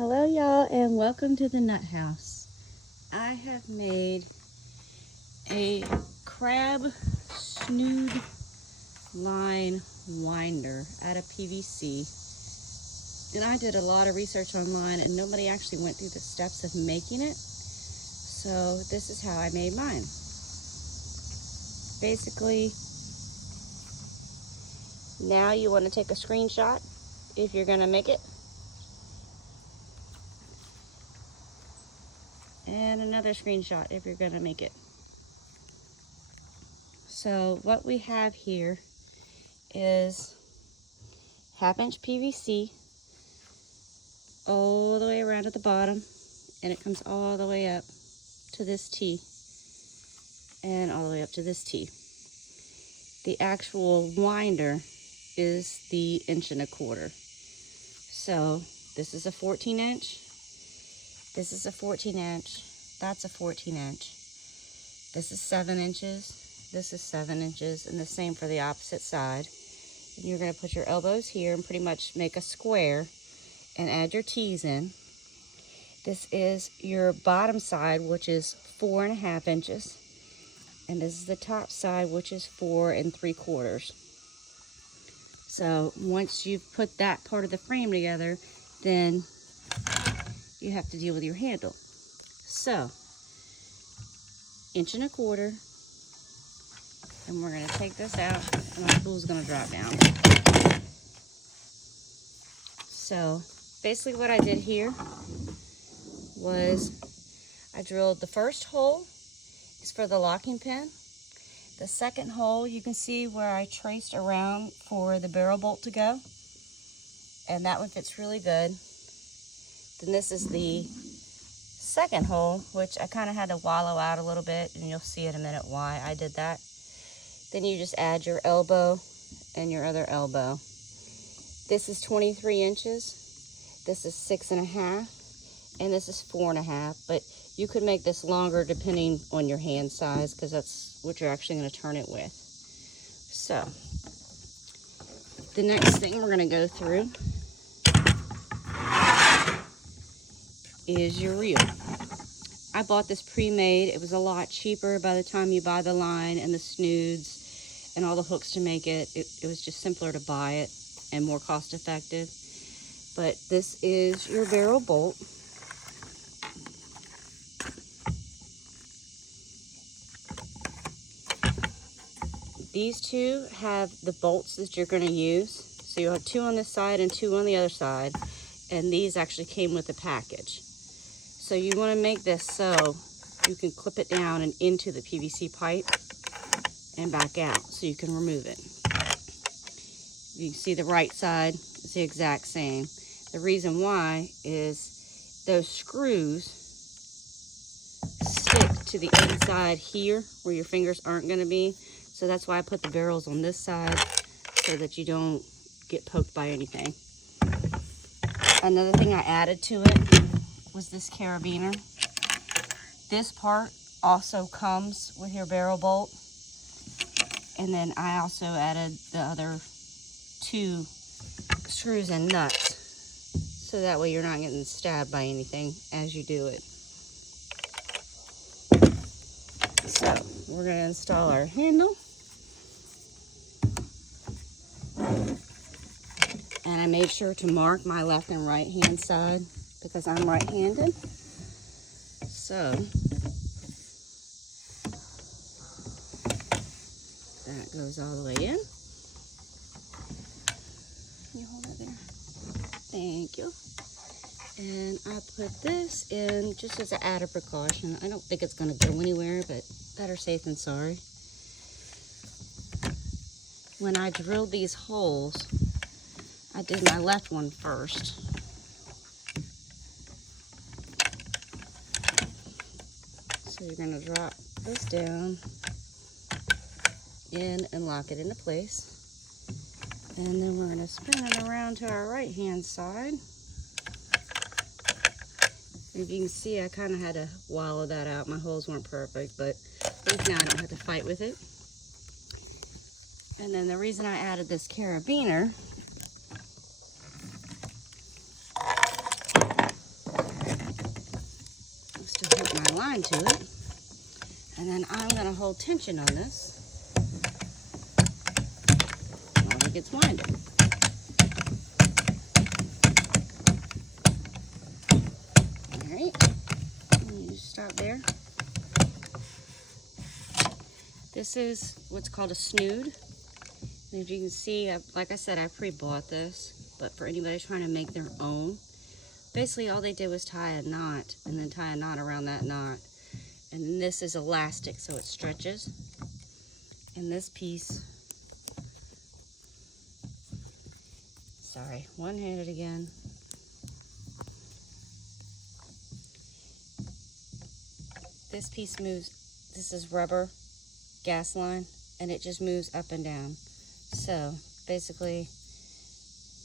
Hello y'all, and welcome to the nut house. I have made a crab snood line winder out of PVC, and I did a lot of research online and nobody actually went through the steps of making it, so this is how I made mine. Basically, now you want to take a screenshot if you're going to make it, and another screenshot if you're going to make it. So what we have here is 1/2-inch PVC all the way around at the bottom, and it comes all the way up to this T and all the way up to this T. The actual winder is the 1.25 inches. So this is a 14-inch, this is a 14-inch, that's a 14-inch, this is 7 inches, this is 7 inches, and the same for the opposite side. And you're going to put your elbows here and pretty much make a square and add your T's in. This is your bottom side, which is 4.5 inches, and this is the top side, which is 4 3/4. So once you've put that part of the frame together, then you have to deal with your handle. So 1.25 inches, and we're going to take this out, and our spool's going to drop down. So basically what I did here was I drilled the first hole is for the locking pin. The second hole, you can see where I traced around for the barrel bolt to go, and that one fits really good. Then this is the second hole, which I kind of had to wallow out a little bit, and you'll see in a minute why I did that. Then you just add your elbow and your other elbow. This is 23 inches, this is 6.5, and this is 4.5, but you could make this longer depending on your hand size, because that's what you're actually going to turn it with. So the next thing we're going to go through is your reel. I bought this pre-made. It was a lot cheaper by the time you buy the line and the snoods and all the hooks to make it. It was just simpler to buy it and more cost effective. But this is your barrel bolt. These two have the bolts that you're going to use. So you'll have 2 on this side and 2 on the other side. And these actually came with the package. So you want to make this so you can clip it down and into the PVC pipe and back out so you can remove it. You can see the right side is the exact same. The reason why is those screws stick to the inside here where your fingers aren't going to be. So that's why I put the barrels on this side, so that you don't get poked by anything. Another thing I added to it was this carabiner. This part also comes with your barrel bolt. And then I also added the other 2 screws and nuts, so that way you're not getting stabbed by anything as you do it. So we're going to install our handle. And I made sure to mark my left and right hand side because I'm right-handed. So that goes all the way in. Can you hold it there? Thank you. And I put this in just as an added precaution. I don't think it's going to go anywhere, but better safe than sorry. When I drilled these holes, I did my left one first. So you're going to drop this down in and lock it into place. And then we're going to spin it around to our right hand side. If you can see, I kind of had to wallow that out. My holes weren't perfect, but at least now I don't have to fight with it. And then the reason I added this carabiner put my line to it. And then I'm going to hold tension on this while it gets winded. Alright, you just stop there. This is what's called a snood. And as you can see, like I said, I pre-bought this, but for anybody trying to make their own, basically all they did was tie a knot and then tie a knot around that knot. And then this is elastic, so it stretches. And this piece, sorry, one-handed again. This piece moves, this is rubber gas line, and it just moves up and down. So basically,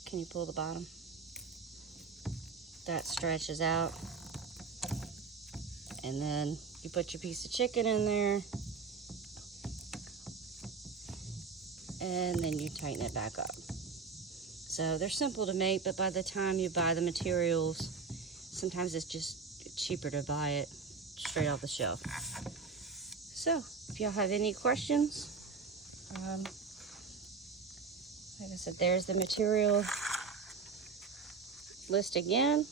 can you pull the bottom? That stretches out, and then you put your piece of chicken in there, and then you tighten it back up. So they're simple to make, but by the time you buy the materials, sometimes it's just cheaper to buy it straight off the shelf. So if y'all have any questions, like I said, there's the material list again.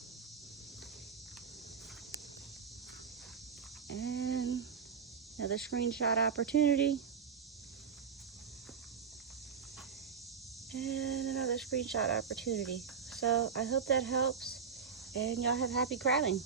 And another screenshot opportunity. And another screenshot opportunity. So I hope that helps, and y'all have happy crafting.